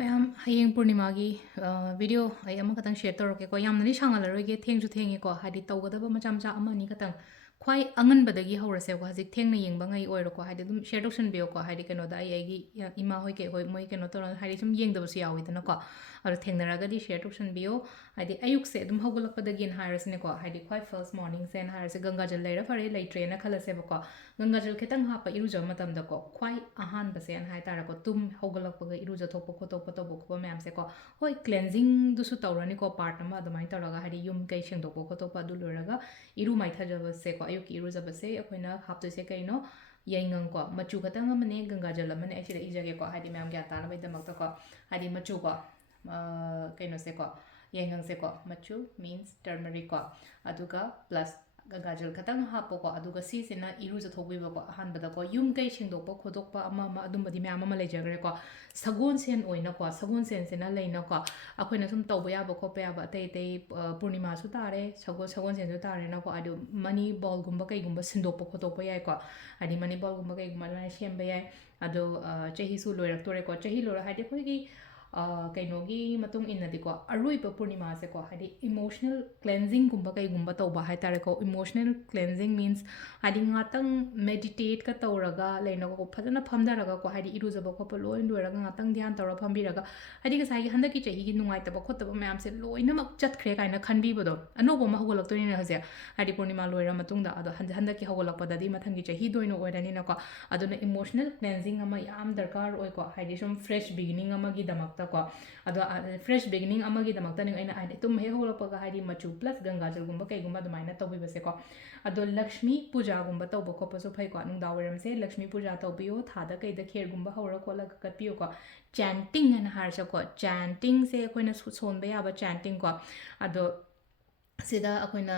ma'am हयेंग पूर्णिमा की video आई खतंग share तौरके को यामनदी सांगलरोगे थेंगसु थेंगेको हादि तौगदब मचा मचा अमनि खतंग ख्वाई अंगनबदगी हौरसेको हजिक थेंगना येंगबा ngai ओइरोको हादि दुम शेयर तौसनबियोको हादि कनोदा आई इमा होय के होय मोय कनो तौर हादि सुम येंगदबसु याविदनको अरो थेंगनरागदि शेयर तौसनबियो हादि अयुक्से दुम हौगलकपदगिन हारसनेको हादि ख्वाई फर्स्ट मॉर्निंग सेन हारसे गंगाजल लेरा फरे लेट्रेना खलसेबको गंगाजल खितंग हापा इरुजब मतमदको ख्वाई अहान बसेन हाय तारको तुम हौगलकपग इरुज थोपो खोटोपो तोबो खो मैमसे को होय क्लेंजिंग दुसु तौरनी को पार्ट अमा अदुमाय तौरगा हादि युम कै सेंगदोपो खोटोपो अदु लोरगा इरु माइथाजबसे को अयुक इरुजबसे अखोइना हापतोसे canoe yaingang ko machu khatang amane ganga jal amane achira ijage ko hadi ma'am gya tana bai damak ko hadi machu ko kaino se ko yaingang se ko machu means turmeric ko aduga plus ganga jal khatang hapo ko aduga si sina iru ja thogbi ba ko han bada ko yum kai singdokpa khodokpa ama ama adum badi ma'am ama lejagre ko sagon sen oina ko sagon sen sena leina ko akoina sum tawba ya ba ko pa ya ba tai tai purnima su tare sagon sen su tare na ko adu money ball gumba kai gumba sindokpa khodokpa ya ko adi money ball gumba kai gumba na semba ya ado chahi su loirak tore ko chahi lora hadi khoi gi kainogi matung innadi ko Aroiba Purnima se ko hadi emotional cleansing gumba kai gumba tawba hai tare ko emotional cleansing means hadi ngatang meditate ka tawraga leina ko phajana phamdaraga ko hadi irujaba ko loin loiraga ngatang dhyan tawra phambiraga hadi ga sai handaki chahi gi nungai taba khotaba ma'am से लोइना मक चतखरे काइना खनबीबदो अनोबो मा हगोलक्तोनि हजे हadi Purnima loira matungda ado handaki हगोलक्पददी मथंगी chahi दोइनो ओइरानि नको अदुना emotional cleansing ama yam darkar oi ko hadi sum fresh beginning ama gi damak ko ado fresh beginning amagi damakta ning aina ade tum he holopaga hari machu plus ganga jal gumba kai gumba dumaina tawbi base ko ado lakshmi puja gumba tawba ko paso phai ko nung dawaram se lakshmi puja tawbiyo thada kai da kher gumba hawra ko la katpiyo ko chanting an har sa ko chanting se koina sonba ya ba chanting ko ado sida akoina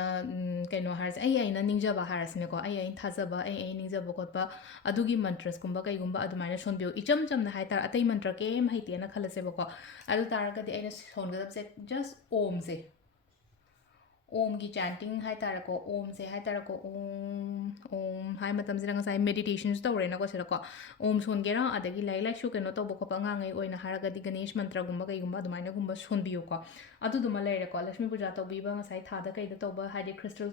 kaino haras ai aina ningjaba harasne ko ai thajaba ai ningjaba kotpa adugi mantras kumba kai gumba adumaina sonbio icham chamna haitar atai mantra ke haite na khalase ko adu taraka di aina songadab se just om se ओम की chanting है तारा को ओम से है तारा को Om Om high मतम से नंगा साइ meditation तौरे ना को सेरा को ओम सोन गेरा अदगी लाई लाई शु केनो तौब को पंगांgai ओइना हारगदी गणेश मंत्र गुम्बा कई गुम्बा दुमाइना गुम्बा सोनबियो को अदु दुमा लेरे को लक्ष्मी पूजा तौबीबा ngasai थादा कई द तौबा हाइडी क्रिस्टल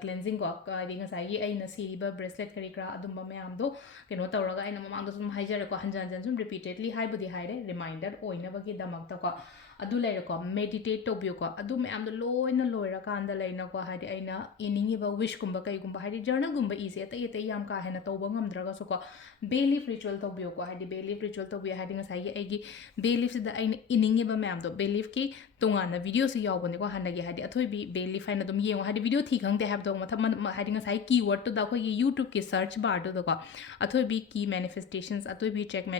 क्लेंजिंग को Heidi ngasai yi aina siriba bracelet kari kra adumba ma'am दो केनो तौरगा aina mamang do sum haijare को hanjan hanjan sum repeatedly haibudi haire reminder oina bagi damak ta ko adu leire ko meditate taubiyo ko adu ma'am दो loina loira कांदा लेना को Heidi आइना इनिंगी बा wish गुम्बा कई गुम्बा हाइडी जर्नल गुम्बा इसे तई तई याम का है ना तौबा ngamdraga so ko belief ritual taubiyo ko Heidi belief ritual taubiyo Heidi ngasai gi aigi belief sida aina iningi ba ma'am दो belief की तोंगाना वीडियो से यावबने को हानगी हाइडी अथोय बी belief हाइना दम येंग हाइडी वीडियो थी खंगते हैब दो मथ हाइडी ngasai कीवर्ड तो दा को YouTube के सर्च बार तो को अथोय बी की manifestations अथोय बी check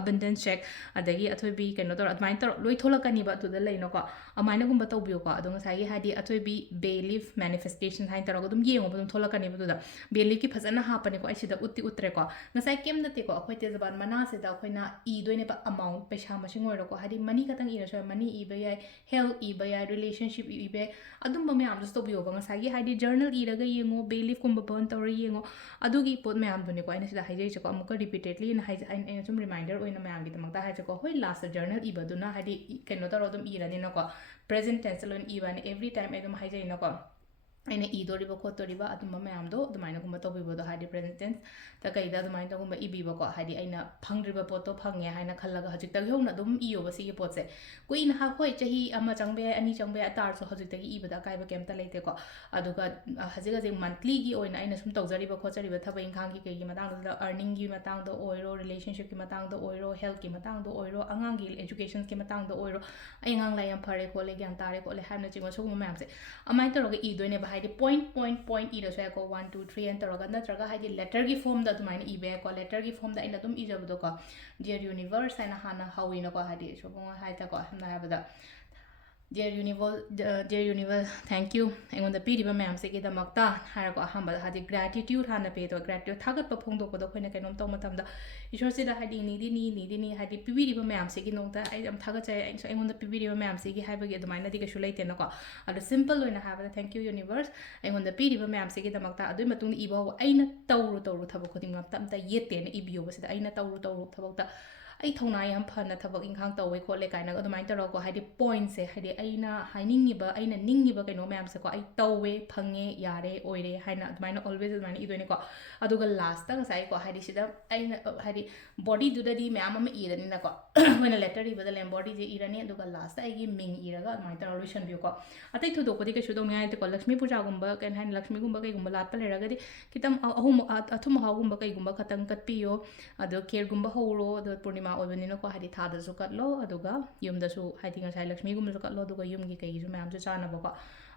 abundance check अदगी अथोय बी कनो तो अदमाइन तो लोइ थोलकनी बा तो द लेनो को अमाइना गुम्बा तौबियो को अदो ngasai हाइडी अथोय बी belief manifestation हाइन तरो दम येंग बदम थोलकनी बदो दा belief की फजना हापने को असिदा उति उतरे को ngasai kem नते को अखोय ते जबान मना से दा अखोयना ई दोइने बा amount पैसा मसिंग ओइरो को हाइडी मनी खतंग इरो सो मनी ई बे health iba ya relationship ibe adum ma'am just tobio ba ngasai Heidi journal iraga yengo belief kumba bon tawra yengo adugi pot ma'am dune ko aina sida haijai chako amuka repeatedly na haijai aina sum reminder oina ma'am gi tamakta haijako hoi last journal iba duna haidi keno taro dum irani na ko present tense lon iba ne every time edum haijai na ko aina idoriba khotoriba adum ma'am दो दुमाइना गुम्बा तौबिबो दो Heidi present tense ta kaida दुमाइन तो गुम्बा इबिबा को Heidi आइना फंगरिबा पोतो fungi हाइना खल्लगा हजिक तक होना दुम इयो बसी के पोत से कुइन हा होय चही अमा चंगबे अनि चंगबे तार सो हजिक तक इबदा काइबा केमता लेते को अदुगा हजिक हजिक मंथली की ओइना आइना सुम तौजरिबा खोचरिबा थबा इंखांग की कई मतांग द अर्निंग की मतांग द ओइरो रिलेशनशिप की मतांग द ओइरो हेल्थ की मतांग द ओइरो अंगांग की एजुकेशन की मतांग द ओइरो अंगांग लायम फरे को ले ज्ञान तारे को ले हामना चिंगो सो मैम से अमाइ तरोगा इ दोइने बा Heidi point iro so ko 1 2 3 and toroga natraga haidi letter gi form da tumaina ibe ko letter gi form da ina dum ijabdo ko dear universe aina hana hawina ko haidi so bonga haita ko na habada dear universe thank you engon da piriba ma'am से के दमकता हार को हम Hadi gratitude हाना पे तो gratitude थागत प फोंदो को खोइना कैनोम तो मतम दा ईश्वर से दा हादी नीदी हादी पिबिरिबा मैम से के नोंता आई हम थागत चाय सो engon da पिबिरिबा मैम से के हाइबा के दमाइना दि केसु लेते न को अद सिंपल होइना हाबा thank you universe engon da पिरिबा मैम से के दमकता अदुइ मतुंग इबो आइना तौरु थबो खुदिंग तम ता येते न इबियो बसे आइना तौरु थबो ता ꯑꯩ ꯊꯧꯅꯥ ꯌꯥꯝ ꯐꯅ ꯊꯕꯛ ꯏꯪꯈꯥꯡ ꯇꯧꯋꯦ ꯈꯣꯠꯂꯦ ꯀꯥꯏꯅ ꯑꯗꯨꯃꯥꯏꯅ ꯇꯧꯔꯒꯀꯣ ꯍꯥꯏꯗꯤ ꯄꯣꯏꯟꯠꯁꯦ ꯍꯥꯏꯗꯤ ꯑꯩꯅ ꯍꯥꯏꯅꯤꯡꯉꯤꯕ ꯑꯩꯅ ꯅꯤꯡꯉꯤꯕ ꯀꯩꯅꯣ ꯃꯌꯥꯝꯁꯦꯀꯣ ꯑꯩ ꯇꯧꯋꯦ ꯐꯪꯉꯦ ꯌꯥꯔꯦ ꯑꯣꯏꯔꯦ ꯍꯥꯏꯅ ꯑꯗꯨꯃꯥꯏꯅ ꯑꯣꯜꯋꯦꯖ ꯑꯗꯨꯃꯥꯏꯅ ꯏꯗꯣꯏꯅꯦꯀꯣ ꯑꯗꯨꯒ ꯂꯥꯁꯇ ꯉꯁꯥꯏꯀꯣ ꯍꯥꯏꯗꯤ ꯁꯤꯗ ꯑꯩꯅ ꯍꯥꯏꯗꯤ ꯕꯣꯗꯤꯗꯨꯗꯗꯤ ꯃꯌꯥꯝ ꯑꯃ ꯏꯔꯅꯤꯅꯀꯣ ꯑꯩꯈꯣꯏꯅ ꯂꯦꯇꯔ ꯏꯕꯗ ꯂꯦꯝ ꯕꯣꯗꯤꯁꯦ ꯏꯔꯅꯤ ꯑꯗꯨꯒ ꯂꯥꯁꯇ ꯑꯩꯒꯤ ꯃꯤꯡ ꯏꯔꯒ ꯑꯗꯨꯃꯥꯏꯅ ꯇꯧꯔꯒ ꯂꯣꯏꯁꯟꯕꯤꯌꯨꯀꯣ ꯑꯇꯩ ꯊꯣꯏꯗꯣꯛꯄꯗꯤ ꯀꯩꯁꯨ ꯇꯧꯅꯤꯡꯉꯥꯏ ꯂꯩꯇꯦꯀꯣ ꯂꯛꯁꯃꯤ ꯄꯨꯖꯥꯒꯨꯝꯕ ꯀꯩ ꯍꯥꯏꯅꯤ ꯂꯛꯁꯃꯤꯒꯨꯝꯕ ꯀꯩꯒꯨꯝꯕ ꯂꯥꯠꯄ ꯂꯩꯔꯒꯗꯤ ꯈꯤꯇꯪ ꯑꯊꯨꯝ ꯑꯍꯥꯎꯒꯨꯝꯕ ꯀꯩꯒꯨꯝꯕ ꯈꯇꯪ ꯀꯠꯄꯤꯌꯣ ꯑꯗꯣ ꯈꯦꯔꯒꯨꯝꯕ ꯍꯧꯔꯣ ꯑꯗꯣ ꯄꯨꯔꯅꯤꯃꯥ ꯑꯣꯏꯕꯅꯤꯅꯀꯣ ꯍꯥꯏꯗꯤ ꯊꯥꯗꯁꯨ ꯀꯠꯂꯣ ꯑꯗꯨꯒ ꯌꯨꯝꯗꯁꯨ ꯍꯥꯏꯗꯤ ꯉꯁꯥꯏ ꯂꯛꯁꯃꯤꯒꯨꯝꯕꯁꯨ ꯀꯠꯂꯣ ꯑꯗꯨꯒ ꯌꯨꯝꯒꯤ ꯀꯩꯒꯤꯁꯨ ꯃꯌꯥꯝꯁꯨ ꯆꯥꯅꯕꯀꯣ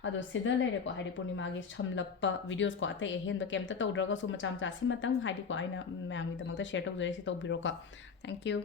ꯑꯗꯣ ꯁꯤꯗ ꯂꯩꯔꯦꯀꯣ ꯍꯥꯏꯗꯤ ꯄꯨꯔꯅꯤꯃꯥꯒꯤ ꯁꯝꯂꯞꯄ ꯚꯤꯗꯤꯑꯣꯁꯀꯣ ꯑꯇꯩ ꯑꯍꯦꯟꯕ ꯀꯩꯝꯇ ꯇꯧꯗ꯭ꯔꯒꯁꯨ ꯃꯆꯥ ꯃꯆꯥ ꯁꯤꯃꯇꯪ ꯍꯥꯏꯗꯤꯀꯣ ꯑꯩꯅ ꯃꯌꯥꯝꯒꯤꯗꯃꯛꯇ ꯁꯦꯌꯔ ꯇꯧꯖꯔꯤꯁꯤ ꯇꯧꯕꯤꯔꯣꯀꯣ ꯊꯦꯡꯛ ꯌꯨ